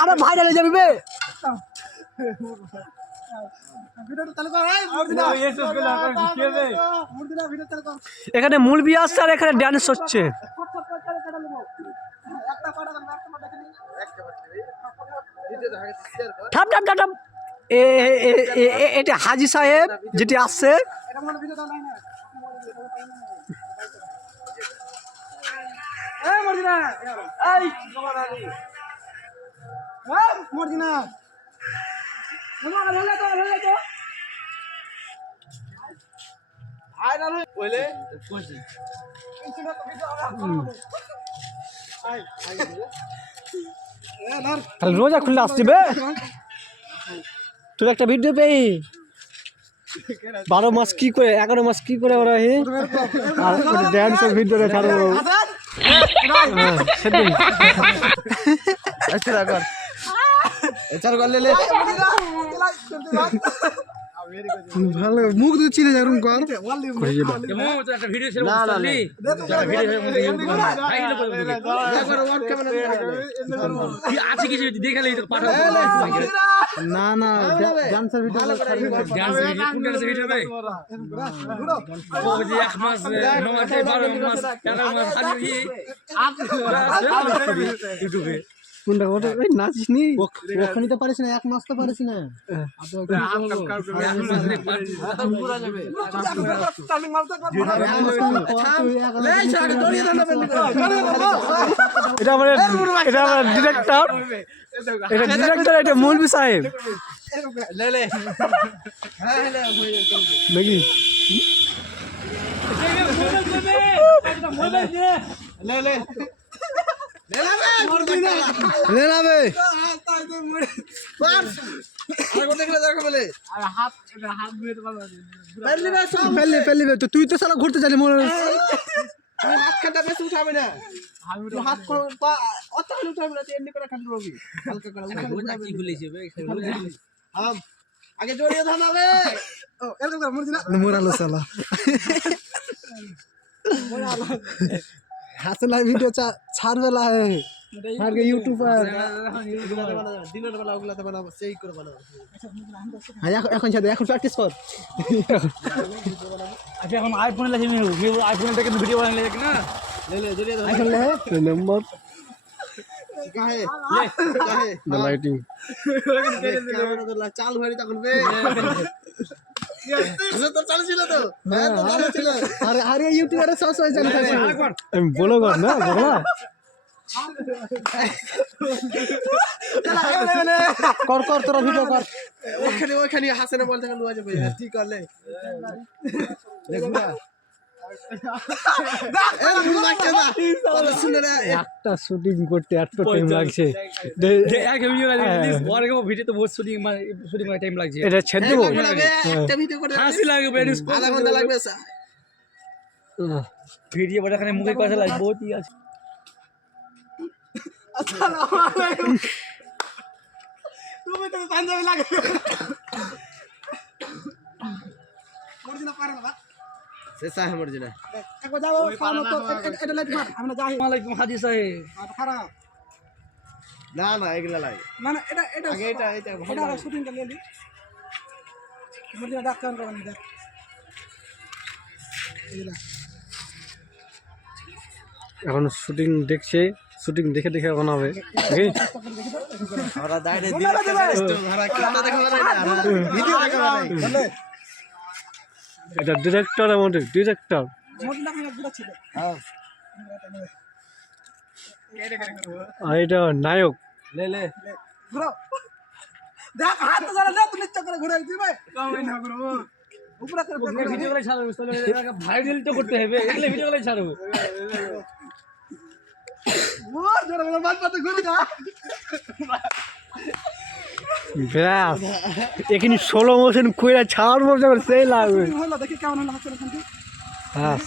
আরে ভাইরাল হয়ে যাবে বে এখানে মুলবি আসছে আর এখানে ড্যান্স হচ্ছে থাম থাম থাম থাম এটা হাজি সাহেব যেটি আসছে রোজা খুলে আসছি বে তুই একটা ভিডিও পেয়ে 12 মাস কি করে 11 মাস কি করে ওরা আর ড্যান্সের ভিডিওটা ছাড়বো সেদিন ভালো মুখ তো চিনে যারুম কর না না ডান্সের ভিডিও ইউটিউবে কোনটা ওটা ওই নাচিস নি ওখানে তো পারিস না 1 মাস তো পারিস না এটা আমাদের ডিরেক্টর এটা মৌলভী সাহেব নাকি তুই তো সালা ঘুরতে জানি মনে হাত খাটা বেশি উঠাবে না হাত উঠাবে না এমনি করে খালি রবি আগে জড়িয়ে ধরবে মোরালো সালা হাসলা ভিডিও ছাড়বেলা আর ইউটিউবার দিনের বেলা ওগুলাতে বানাবো সেই করে বানাবো এখন ছাড় এখন প্র্যাকটিস কর আচ্ছা এখন আইফোন লাগে আইফোন থেকে ভিডিও বানালে না ले जल्दी आइफोन ले नंबर काहे ले लाइटिंग कैमरा तो चालू হয়নি তখন বে তো চালু ছিল তো হ্যাঁ তো চালু ছিল আরে আরে ইউটিউবারে সব জানি আমি বলো কর না বলো কর কর তোরা ভিডিও কর ওখানে হাসেনা বলতে গেল লুয়া যাবে ঠিক করলে দেখুনা একটা শুটিং করতে এত টাইম লাগছে টাইম লাগছে এটা ছেড়ে দেবো আধা ঘন্টা লাগবে ভিডিও বাটাখানে মুখে কথা লাগবে বহুত ই আছে তুমি তো পাঞ্জাবি লাগে মর্জিনা পারে না শেষা है मर्जिना एको जाओ फालो तो এটা লাইট মার আমরা যাই ওয়ালাইকুম হাজি সাহেব খারাপ না না এগুলা লাই না না এটা আগে এটা শুটিং টা নিলি মর্জিনা ডাক্তার করবেন দেখ এগুলা এখন শুটিং দেখছে শুটিং দেখে দেখে এখন হবে নাকি আমরা দাইরে দিলে ধরা কেমন দেখাবে না ভিডিও দেখাবে না এটা ডিরেক্টর আমাদের ডিরেক্টর আর এটা নায়ক লে লে দেখ হাত ধরে লে তুই নিচে করে ঘুরে দিবে কামই না করব উপরে করে ভিডিও গুলো ছাড়ো তাহলে ভাইরাল তো করতে হবে এগুলো ভিডিও গুলো ছাড়ো ওর জোরে বল বাদ বাদ ঘুরে যা ব্যাস এখানে 16 মোশন কইরা ছাড় মজা করে সেই লাগবে দেখি কেমন হলো হাতের ওখানে হ্যাঁ